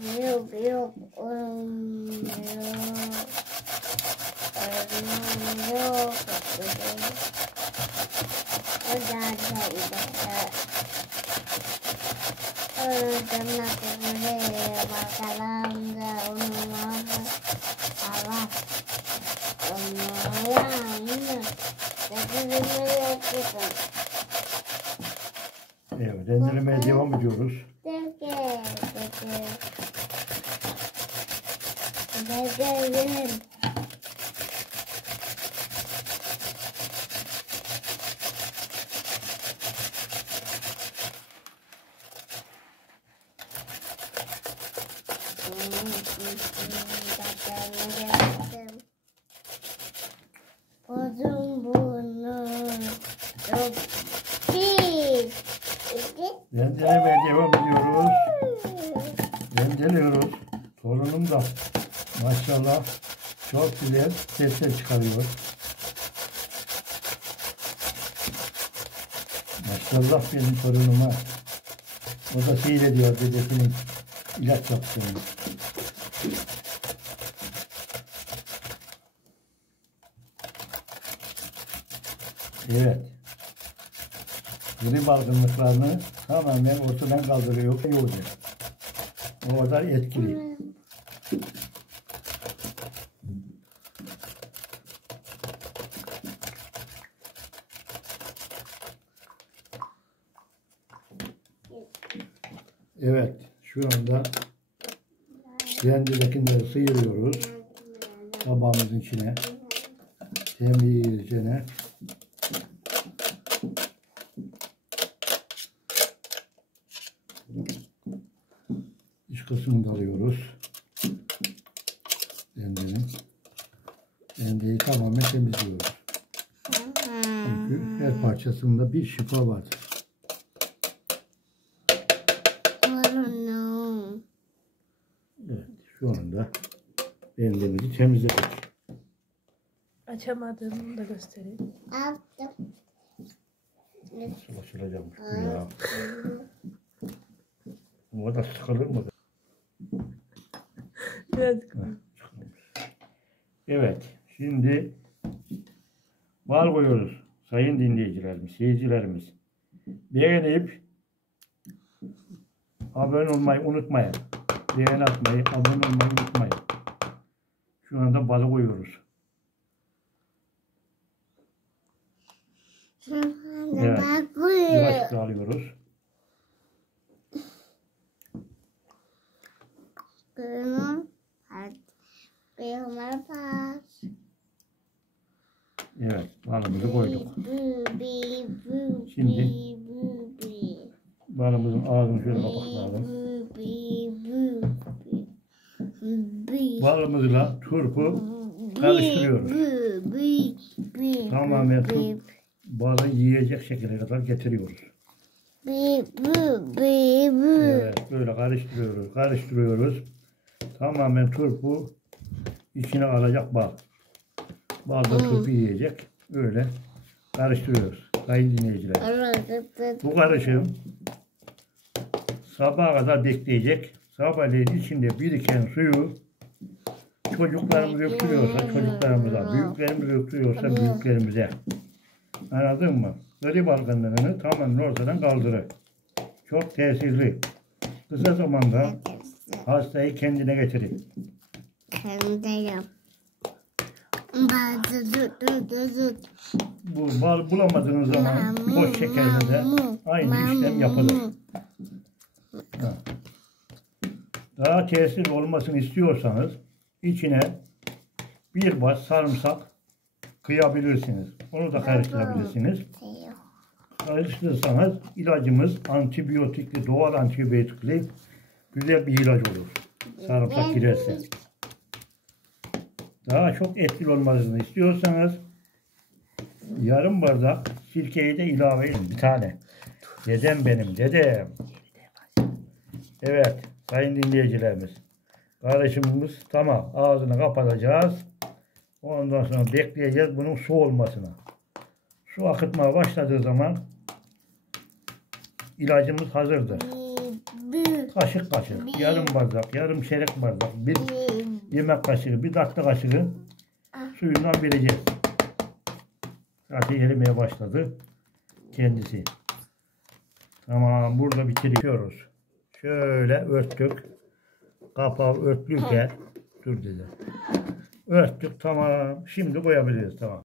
Yok yok. Yok. O da bakalım da onu Allah Evet, rendelemeye devam ediyoruz. Rendelemeye devam ediyoruz. Rendeliyoruz. Torunum da maşallah çok güzel sesler çıkarıyor. Maşallah benim torunuma. O da seyrediyor dedesinin ilaç yaptığını. Evet. Grip algınlıklarını tamamen ortadan kaldırıyor. O kadar etkili. Evet. Şu anda rendedekileri sıyırıyoruz. Tabağımızın içine. Temizce. İç kısmını da alıyoruz. Rendeyi tamamen temizliyoruz. Çünkü her parçasında bir şifa vardır. Evet, şu anda rendemizi temizledik. Açamadığımı da göstereyim. Nasıl açılacakmış bu ya? O kadar sıkılır mı? Evet, şimdi bal koyuyoruz. Sayın dinleyicilerimiz, seyircilerimiz. Beğenip abone olmayı unutmayın. Beğen atmayı, abone olmayı unutmayın. Şu anda balı koyuyoruz. Evet, biraz alıyoruz. Evet, balımızı koyduk. Şimdi balımızın ağzını şöyle kapatlayalım. Balımızla turpu karıştırıyoruz. Tamamen balı yiyecek şekilde kadar getiriyoruz. Evet, böyle karıştırıyoruz. Tamamen turpu içine alacak bal. Bal da turpu yiyecek. Öyle karıştırıyoruz sayın dinleyiciler. Bu karışım sabaha kadar bekleyecek. Sabahleyin içinde biriken suyu çocuklarımız öksürüyorsa çocuklarımıza, büyüklerimiz öksürüyorsa büyüklerimize. Anladın mı? Grip algınlığını tamamen ortadan kaldırır. Çok tesirli. Kısa zamanda hastayı kendine getirir. Bu bal bulamadığınız zaman boş şekerle de aynı işlem yapılır. Daha tesirli olmasını istiyorsanız içine bir baş sarımsak kıyabilirsiniz. Onu da karıştırabilirsiniz. Karıştırırsanız ilacımız antibiyotikli, doğal antibiyotikli güzel bir ilaç olur. Sarımsak girerse. Daha çok etkili olmasını istiyorsanız yarım bardak sirkeyi de ilave edin. Bir tane. Dedem benim, dedem. Evet, sayın dinleyicilerimiz. Karışımımız tamam. Ağzını kapatacağız. Ondan sonra bekleyeceğiz bunun su olmasına. Su akıtmaya başladığı zaman ilacımız hazırdır. kaşık kaşık, yarım bardak, yarım çeyrek bardak, bir yemek kaşığı, bir tatlı kaşığı suyundan vereceğiz. Zaten erimeye başladı kendisi. Tamam, burada bitiriyoruz. Şöyle örttük. Kapağı örttük. Dur dedi. Örttük, tamam. Şimdi koyabiliriz, tamam.